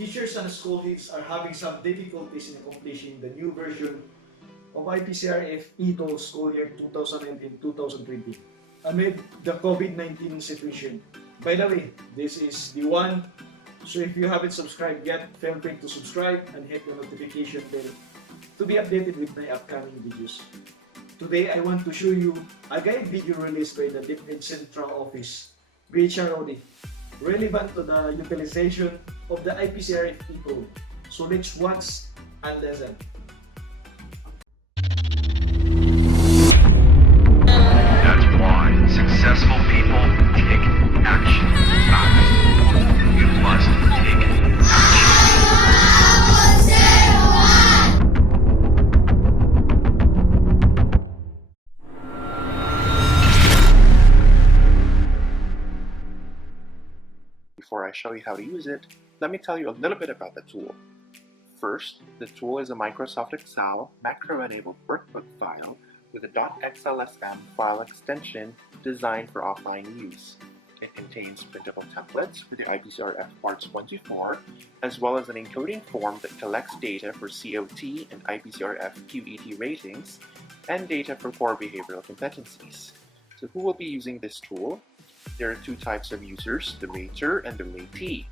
teachers and school heads are having some difficulties in accomplishing the new version of IPCRF eTool school year 2019-2020 amid the COVID-19 situation. By the way, this is the one, so if you haven't subscribed yet, feel free to subscribe and hit the notification bell to be updated with my upcoming videos. Today, I want to show you a guide video released by the Deped Central Office, BHROD, relevant to the utilization of the IPCRF eTool. So let's watch and listen. That's why successful people take action fast. You must take action. Before I show you how to use it, let me tell you a little bit about the tool. First, the tool is a Microsoft Excel macro-enabled workbook file with a .xlsm file extension designed for offline use. It contains printable templates for the IPCRF parts 1 to 4, as well as an encoding form that collects data for COT and IPCRF QET ratings, and data for core behavioral competencies. So who will be using this tool? There are two types of users, the rater and the ratee.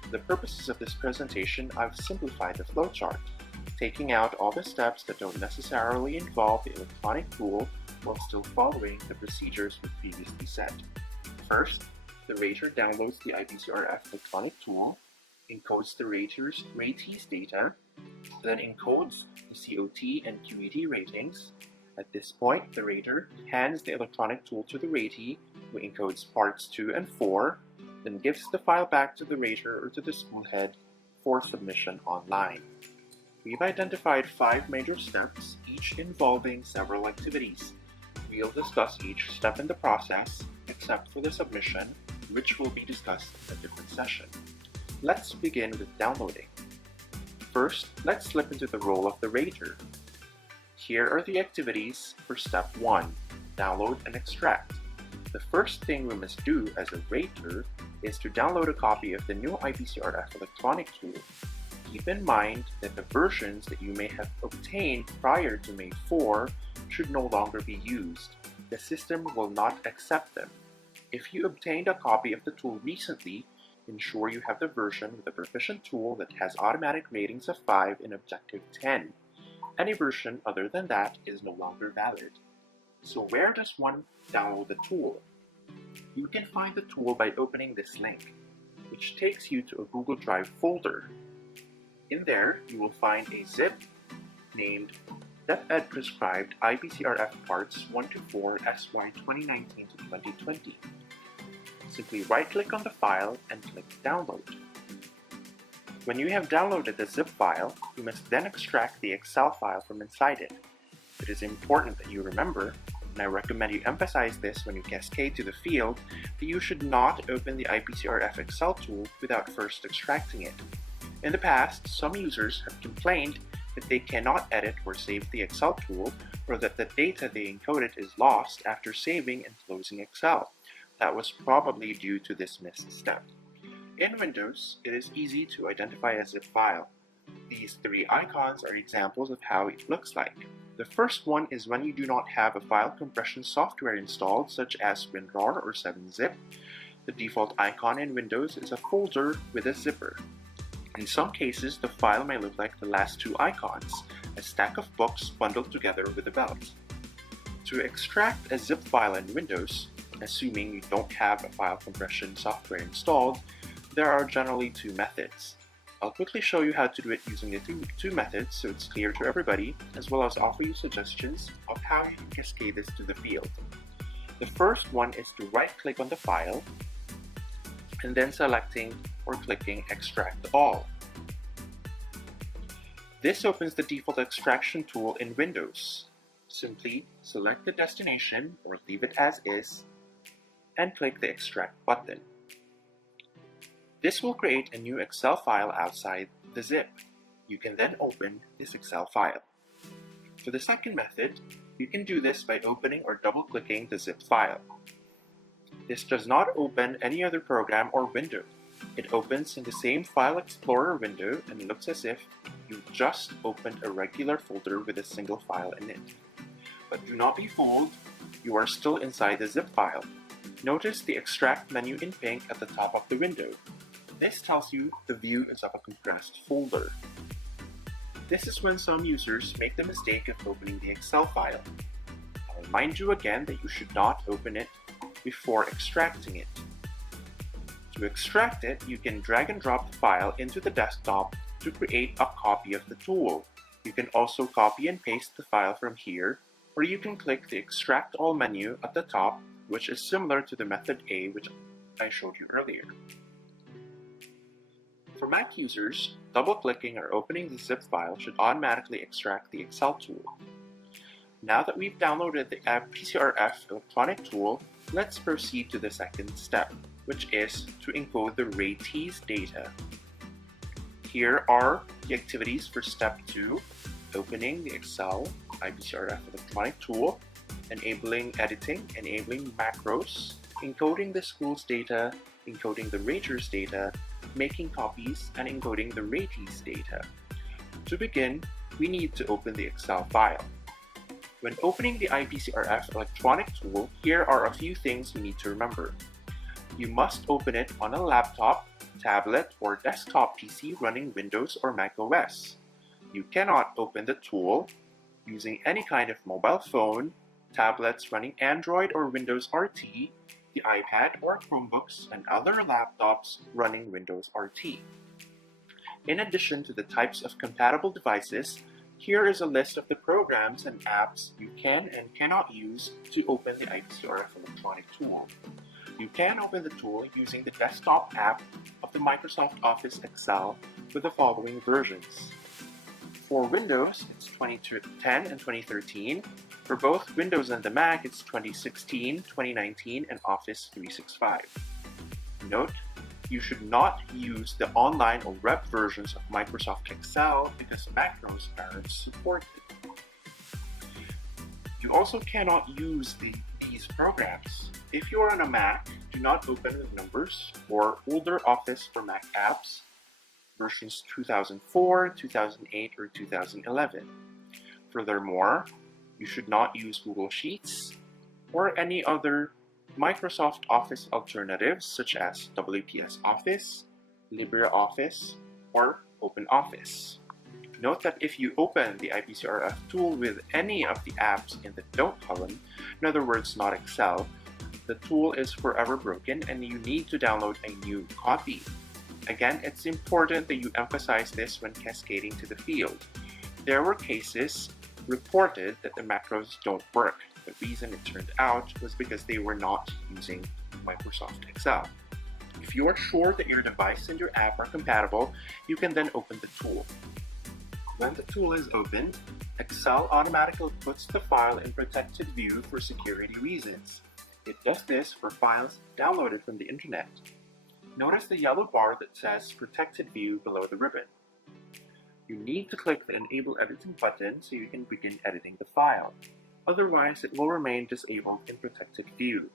For the purposes of this presentation, I've simplified the flowchart, taking out all the steps that don't necessarily involve the electronic tool while still following the procedures we previously set. First, the rater downloads the IPCRF electronic tool, encodes the ratee's data, then encodes the COT and QET ratings. At this point, the rater hands the electronic tool to the ratee, who encodes parts 2 and 4, then gives the file back to the rater or to the school head for submission online. We've identified 5 major steps, each involving several activities. We'll discuss each step in the process, except for the submission, which will be discussed in a different session. Let's begin with downloading. First, let's slip into the role of the rater. Here are the activities for step 1, download and extract. The first thing we must do as a rater is to download a copy of the new IPCRF electronic tool. Keep in mind that the versions that you may have obtained prior to May 4 should no longer be used. The system will not accept them. If you obtained a copy of the tool recently, ensure you have the version with a proficient tool that has automatic ratings of 5 in Objective 10. Any version other than that is no longer valid. So where does one download the tool? You can find the tool by opening this link, which takes you to a Google Drive folder. In there, you will find a zip named Deped Prescribed IPCRF Parts 1 to 4 SY 2019 to 2020. Simply right-click on the file and click Download. When you have downloaded the zip file, you must then extract the Excel file from inside it. It is important that you remember, and I recommend you emphasize this when you cascade to the field, that you should not open the IPCRF Excel tool without first extracting it. In the past, some users have complained that they cannot edit or save the Excel tool, or that the data they encoded is lost after saving and closing Excel. That was probably due to this missed step. In Windows, it is easy to identify a zip file. These 3 icons are examples of how it looks like. The first one is when you do not have a file compression software installed, such as WinRAR or 7-zip. The default icon in Windows is a folder with a zipper. In some cases, the file may look like the last 2 icons, a stack of books bundled together with a belt. To extract a zip file in Windows, assuming you don't have a file compression software installed, there are generally 2 methods. I'll quickly show you how to do it using the two methods so it's clear to everybody, as well as offer you suggestions of how you can cascade this to the field. The first one is to right-click on the file, and then selecting or clicking Extract All. This opens the default extraction tool in Windows. Simply select the destination or leave it as is, and click the Extract button. This will create a new Excel file outside the zip. You can then open this Excel file. For the second method, you can do this by opening or double-clicking the zip file. This does not open any other program or window. It opens in the same File Explorer window and looks as if you just opened a regular folder with a single file in it. But do not be fooled, you are still inside the zip file. Notice the Extract menu in pink at the top of the window. This tells you the view is of a compressed folder. This is when some users make the mistake of opening the Excel file. I'll remind you again that you should not open it before extracting it. To extract it, you can drag and drop the file into the desktop to create a copy of the tool. You can also copy and paste the file from here, or you can click the Extract All menu at the top, which is similar to the method A which I showed you earlier. For Mac users, double-clicking or opening the zip file should automatically extract the Excel tool. Now that we've downloaded the IPCRF electronic tool, let's proceed to the second step, which is to encode the ratees data. Here are the activities for step 2, opening the Excel IPCRF electronic tool, enabling editing, enabling macros, encoding the school's data, encoding the raters data, making copies, and encoding the ratees data. To begin, we need to open the Excel file. When opening the IPCRF electronic tool, here are a few things you need to remember. You must open it on a laptop, tablet, or desktop PC running Windows or Mac OS. You cannot open the tool using any kind of mobile phone, tablets running Android or Windows RT, the iPad or Chromebooks, and other laptops running Windows RT. In addition to the types of compatible devices, here is a list of the programs and apps you can and cannot use to open the IPCRF electronic tool. You can open the tool using the desktop app of the Microsoft Office Excel with the following versions. For Windows, it's 2010 and 2013. For both Windows and the Mac, it's 2016, 2019, and Office 365. Note, you should not use the online or web versions of Microsoft Excel because macros aren't supported. You also cannot use these programs. If you are on a Mac, do not open with Numbers or older Office for Mac apps, versions 2004, 2008, or 2011. Furthermore, you should not use Google Sheets or any other Microsoft Office alternatives such as WPS Office, LibreOffice, or OpenOffice. Note that if you open the IPCRF tool with any of the apps in the Don't column, in other words not Excel, the tool is forever broken and you need to download a new copy. Again, it's important that you emphasize this when cascading to the field. There were cases reported that the macros don't work. The reason it turned out was because they were not using Microsoft Excel. If you are sure that your device and your app are compatible, you can then open the tool. When the tool is opened, Excel automatically puts the file in protected view for security reasons. It does this for files downloaded from the internet. Notice the yellow bar that says Protected View below the ribbon. You need to click the Enable Editing button so you can begin editing the file. Otherwise, it will remain disabled in Protected View.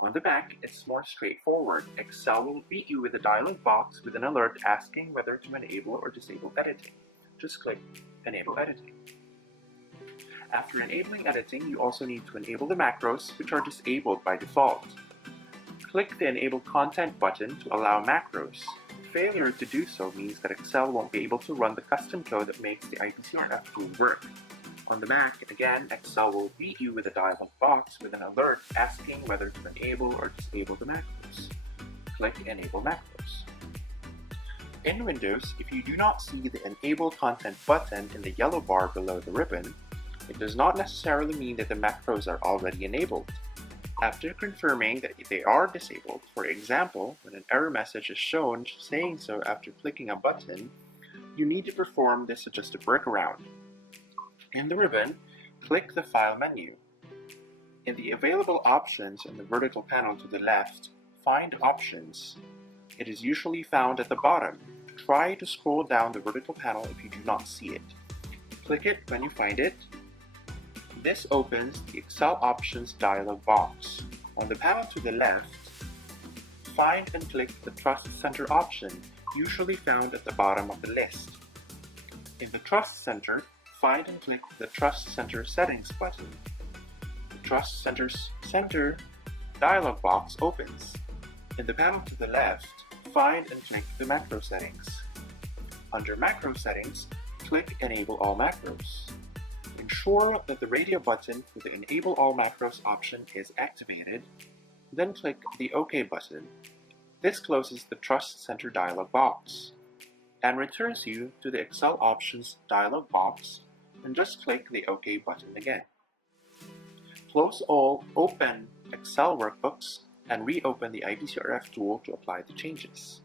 On the back, it's more straightforward. Excel will greet you with a dialog box with an alert asking whether to enable or disable editing. Just click Enable Editing. After enabling editing, you also need to enable the macros, which are disabled by default. Click the Enable Content button to allow macros. Failure to do so means that Excel won't be able to run the custom code that makes the IPCRF tool work. On the Mac, again, Excel will greet you with a dialog box with an alert asking whether to enable or disable the macros. Click Enable Macros. In Windows, if you do not see the Enable Content button in the yellow bar below the ribbon, it does not necessarily mean that the macros are already enabled. After confirming that they are disabled, for example, when an error message is shown saying so after clicking a button, you need to perform this suggested workaround. In the ribbon, click the File menu. In the available options in the vertical panel to the left, find Options. It is usually found at the bottom. Try to scroll down the vertical panel if you do not see it. Click it when you find it. This opens the Excel Options dialog box. On the panel to the left, find and click the Trust Center option, usually found at the bottom of the list. In the Trust Center, find and click the Trust Center Settings button. The Trust Center's Center dialog box opens. In the panel to the left, find and click the Macro Settings. Under Macro Settings, click Enable All Macros. Ensure that the radio button for the Enable All Macros option is activated, then click the OK button. This closes the Trust Center dialog box and returns you to the Excel Options dialog box, and just click the OK button again. Close all open Excel workbooks and reopen the IPCRF tool to apply the changes.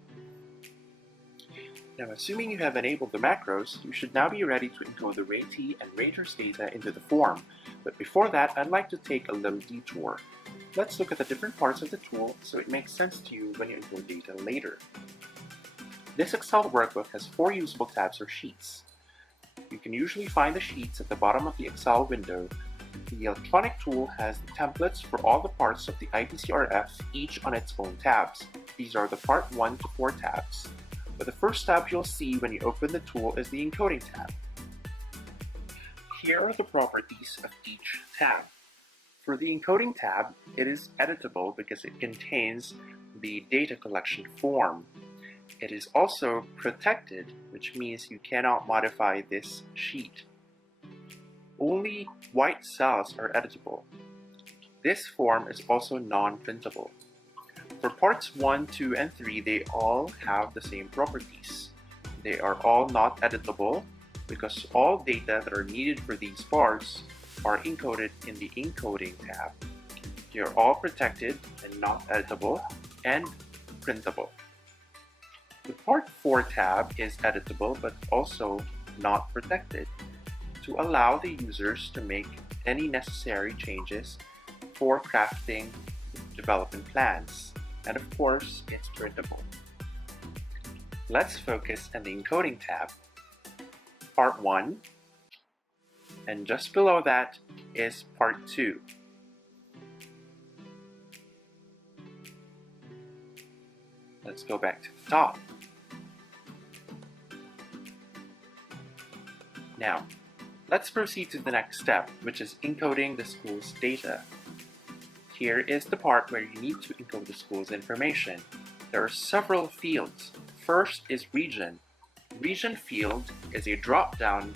Now, assuming you have enabled the macros, you should now be ready to encode the ratee and raters data into the form. But before that, I'd like to take a little detour. Let's look at the different parts of the tool so it makes sense to you when you encode data later. This Excel workbook has 4 usable tabs or sheets. You can usually find the sheets at the bottom of the Excel window. The electronic tool has the templates for all the parts of the IPCRF, each on its own tabs. These are the Part 1 to 4 tabs. But the first tab you'll see when you open the tool is the Encoding tab. Here are the properties of each tab. For the Encoding tab, it is editable because it contains the data collection form. It is also protected, which means you cannot modify this sheet. Only white cells are editable. This form is also non-printable. For parts 1, 2, and 3, they all have the same properties. They are all not editable because all data that are needed for these parts are encoded in the Encoding tab. They are all protected and not editable and printable. The Part 4 tab is editable but also not protected to allow the users to make any necessary changes for crafting development plans. And of course, it's printable. Let's focus on the Encoding tab. Part 1, and just below that is Part 2. Let's go back to the top. Now, let's proceed to the next step, which is encoding the school's data. Here is the part where you need to encode the school's information. There are several fields. First is region. Region field is a drop-down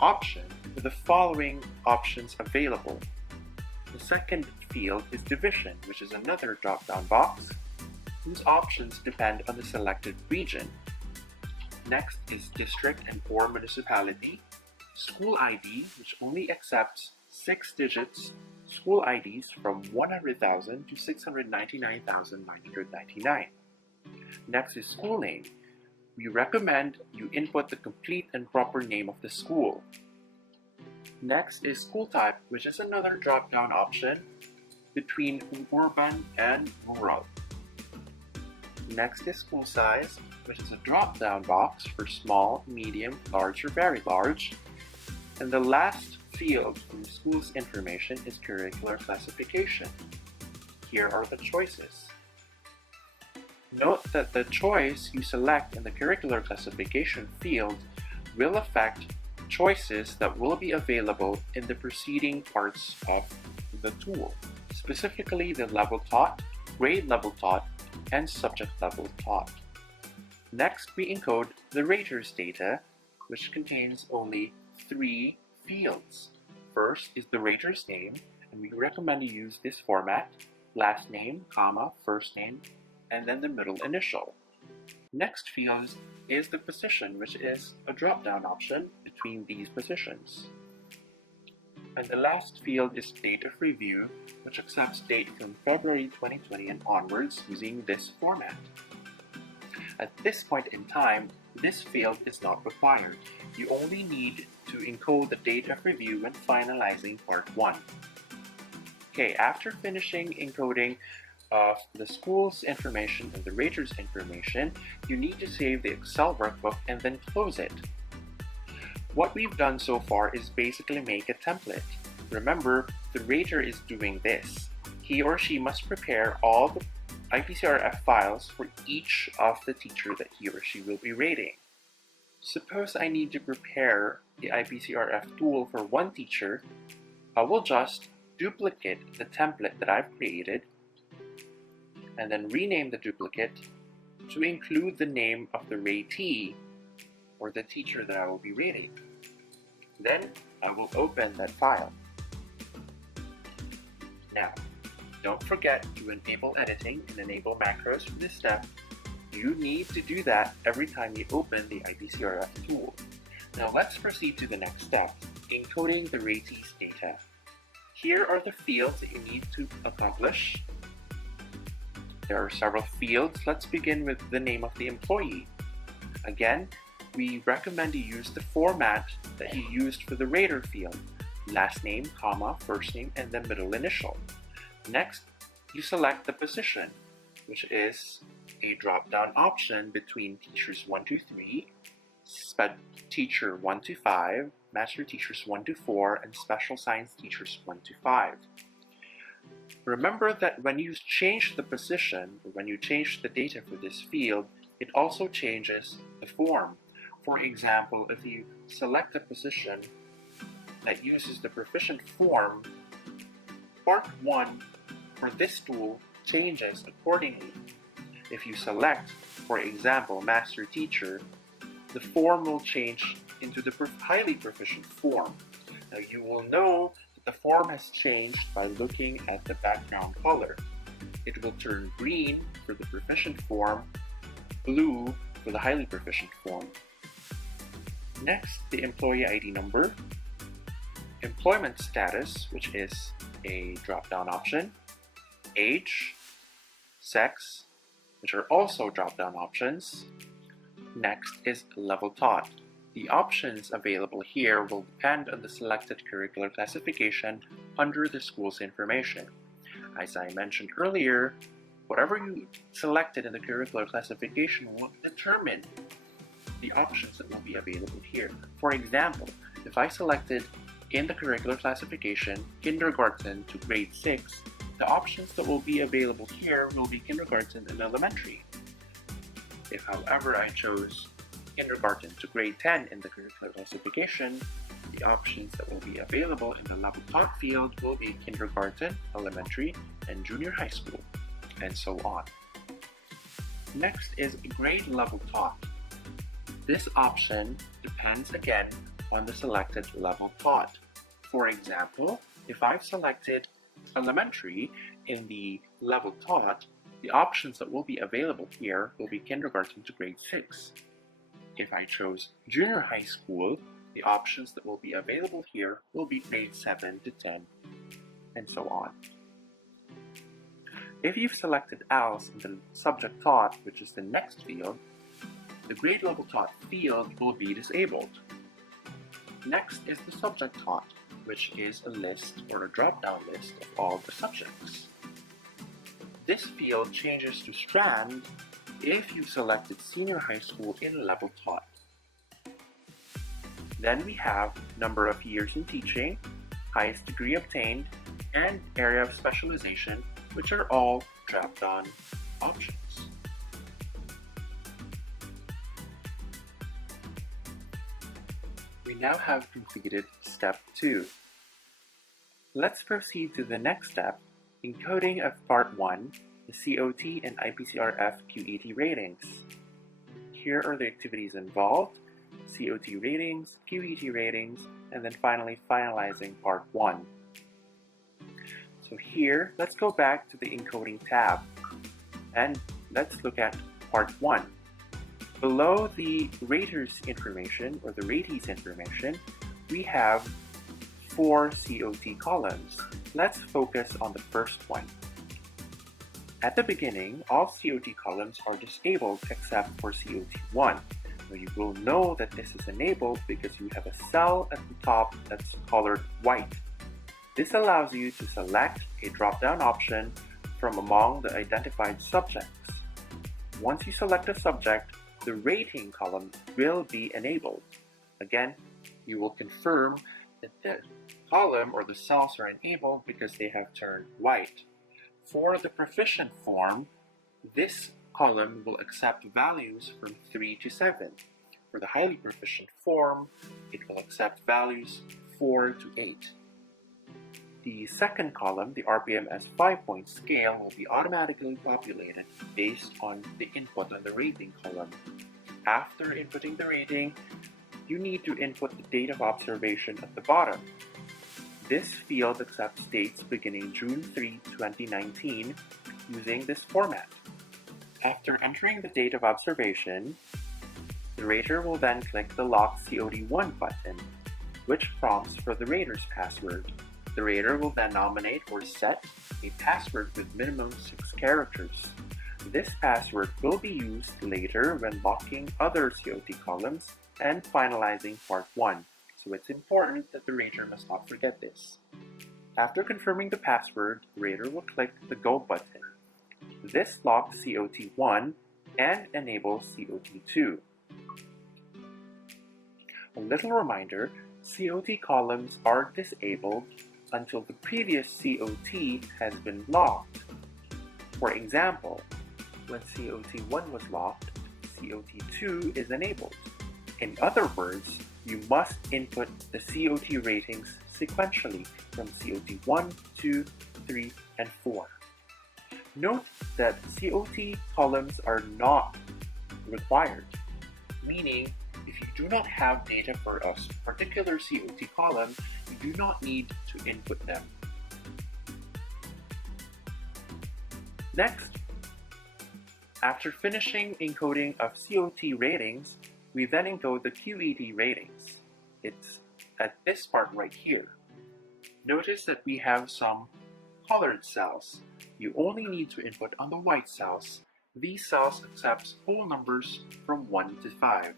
option with the following options available. The second field is division, which is another drop-down box whose options depend on the selected region. Next is district and or municipality. School ID, which only accepts 6 digits school IDs from 100,000 to 699,999. Next is school name. We recommend you input the complete and proper name of the school. Next is school type, which is another drop-down option between urban and rural. Next is school size, which is a drop-down box for small, medium, large, or very large. And the last field from the school's information is curricular classification. Here are the choices. Note that the choice you select in the curricular classification field will affect choices that will be available in the preceding parts of the tool, specifically the level taught, grade level taught, and subject level taught. Next, we encode the raters data, which contains only 3 fields. First is the rater's name, and we recommend you use this format: last name, comma, first name, and then the middle initial. Next field is the position, which is a drop-down option between these positions. And the last field is date of review, which accepts date from February 2020 and onwards using this format. At this point in time, this field is not required. You only need to encode the date of review when finalizing Part 1. Okay, after finishing encoding the school's information and the rater's information, you need to save the Excel workbook and then close it. What we've done so far is basically make a template. Remember, the rater is doing this. He or she must prepare all the IPCRF files for each of the teacher that he or she will be rating. Suppose I need to prepare the IPCRF tool for one teacher, I will just duplicate the template that I've created and then rename the duplicate to include the name of the ratee or the teacher that I will be rating. Then I will open that file. Now, don't forget to enable editing and enable macros for this step. You need to do that every time you open the IPCRF tool. Now let's proceed to the next step, encoding the ratee's data. Here are the fields that you need to accomplish. There are several fields. Let's begin with the name of the employee. Again, we recommend you use the format that you used for the rater field. Last name, comma, first name, and then middle initial. Next, you select the position, which is a drop-down option between teachers 1 to 3, teacher 1 to 5, master teachers 1 to 4, and special science teachers 1 to 5. Remember that when you change the position, or when you change the data for this field, it also changes the form. For example, if you select a position that uses the proficient form, part 1 for this tool changes accordingly. If you select, for example, master teacher, the form will change into the highly proficient form. Now you will know that the form has changed by looking at the background color. It will turn green for the proficient form, blue for the highly proficient form. Next, the employee ID number, employment status, which is a drop-down option, age, sex, which are also drop-down options. Next is level taught. The options available here will depend on the selected curricular classification under the school's information. As I mentioned earlier, whatever you selected in the curricular classification will determine the options that will be available here. For example, if I selected in the curricular classification kindergarten to grade 6, the options that will be available here will be kindergarten and elementary. If, however, I chose kindergarten to grade 10 in the curricular classification, the options that will be available in the level taught field will be kindergarten, elementary, and junior high school, and so on. Next is grade level taught. This option depends again on the selected level taught. For example, if I've selected elementary in the level taught, the options that will be available here will be kindergarten to grade 6. If I chose junior high school, the options that will be available here will be grade 7 to 10, and so on. If you've selected else in the subject taught, which is the next field, the grade level taught field will be disabled. Next is the subject taught, which is a list or a drop-down list of all the subjects. This field changes to strand if you selected senior high school in level taught. Then we have number of years in teaching, highest degree obtained, and area of specialization, which are all drop-down options. We now have completed step 2. Let's proceed to the next step, encoding of part 1, the COT and IPCRF QET ratings. Here are the activities involved, COT ratings, QET ratings, and then finally finalizing part 1. So here, let's go back to the Encoding tab, and let's look at part 1. Below the rater's information, or the ratee's information, we have 4 COT columns. Let's focus on the first one. At the beginning, all COT columns are disabled except for COT1. Now you will know that this is enabled because you have a cell at the top that's colored white. This allows you to select a drop-down option from among the identified subjects. Once you select a subject, the rating column will be enabled. Again, you will confirm that the column or the cells are enabled because they have turned white. For the proficient form, This column will accept values from 3 to 7. For the highly proficient form, it will accept values 4 to 8. The second column, the RPMS 5-point scale, will be automatically populated based on the input on the rating column. After inputting the rating, you need to input the date of observation at the bottom. This field accepts dates beginning June 3, 2019 using this format. After entering the date of observation, the rater will then click the Lock COD1 button, which prompts for the rater's password. The rater will then nominate or set a password with minimum 6 characters. This password will be used later when locking other COT columns and finalizing part 1, so it's important that the rater must not forget this. After confirming the password, the rater will click the Go button. This locks COT1 and enables COT2. A little reminder, COT columns are disabled until the previous COT has been locked. For example, when COT1 was locked, COT2 is enabled. In other words, you must input the COT ratings sequentially from COT1, 2, 3, and 4. Note that COT columns are not required, meaning if you do not have data for a particular COT column, you do not need to input them. Next, after finishing encoding of COT ratings, we then encode the QED ratings. It's at this part right here. Notice that we have some colored cells. You only need to input on the white cells. These cells accept whole numbers from 1 to 5.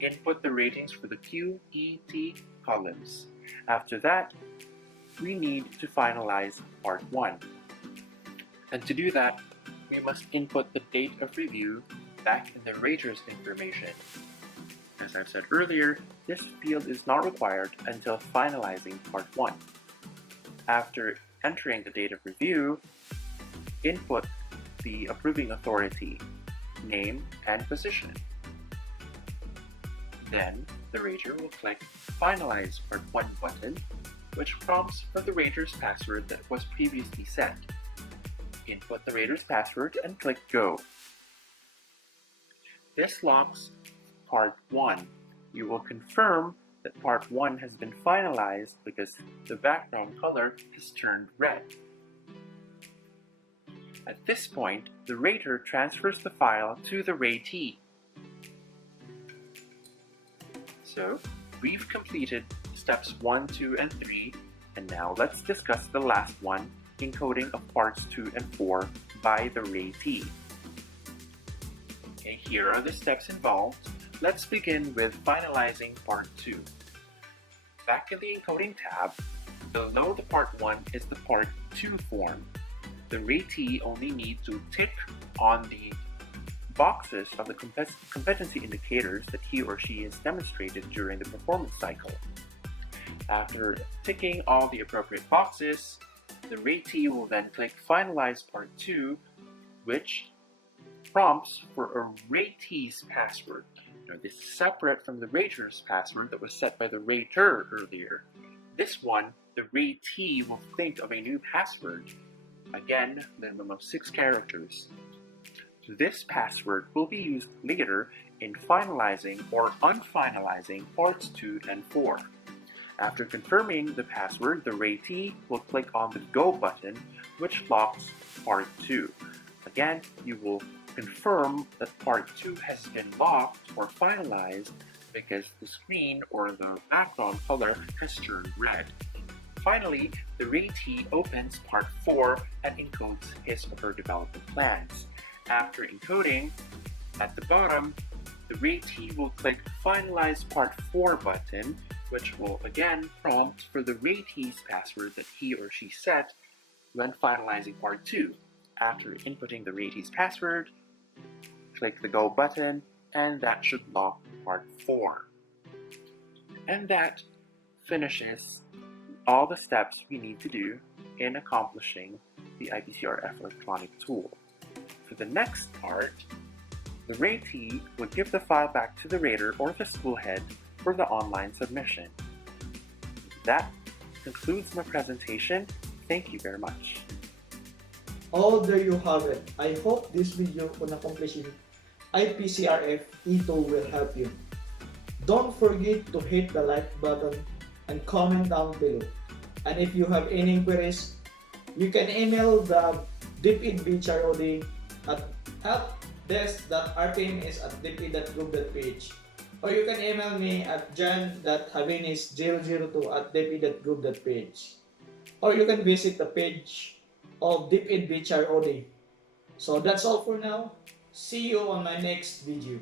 Input the ratings for the QET columns. After that, we need to finalize part 1. And to do that, we must input the date of review back in the rater's information. As I've said earlier, this field is not required until finalizing part 1. After entering the date of review, input the approving authority, name, and position. Then, the rater will click Finalize Part 1 button, which prompts for the rater's password that was previously set. Input the rater's password and click Go. This locks Part 1. You will confirm that Part 1 has been finalized because the background color has turned red. At this point, the rater transfers the file to the ratee. So, we've completed steps 1, 2, and 3, and now let's discuss the last one, encoding of parts 2 and 4 by the ratee. Okay, here are the steps involved. Let's begin with finalizing part 2. Back in the Encoding tab, below the part 1 is the part 2 form. The ratee only needs to tick on the boxes of the competency indicators that he or she has demonstrated during the performance cycle. After ticking all the appropriate boxes, the ratee will then click Finalize Part 2, which prompts for a ratee's password. Now, this is separate from the rater's password that was set by the rater earlier. This one, the ratee will think of a new password. Again, minimum of 6 characters. This password will be used later in finalizing or unfinalizing parts 2 and 4. After confirming the password, the ratee will click on the Go button, which locks part 2. Again, you will confirm that part 2 has been locked or finalized because the screen or the background color has turned red. Finally, the ratee opens part 4 and encodes his or her development plans. After encoding, at the bottom, the ratee will click Finalize Part 4 button, which will again prompt for the ratee's password that he or she set when finalizing Part 2. After inputting the ratee's password, click the Go button, and that should lock Part 4. And that finishes all the steps we need to do in accomplishing the IPCRF electronic tool. For the next part, the ratee would give the file back to the rater or the school head for the online submission. That concludes my presentation. Thank you very much. Oh, there you have it. I hope this video on accomplishing IPCRF eTool will help you. Don't forget to hit the like button and comment down below. And if you have any inquiries, you can email the Deped at helpdesk.rpms@deped.gov.ph, or you can email me at jan.javinis002@deped.gov.ph, or you can visit the page of Deped BHROD. So that's all for now. See you on my next video.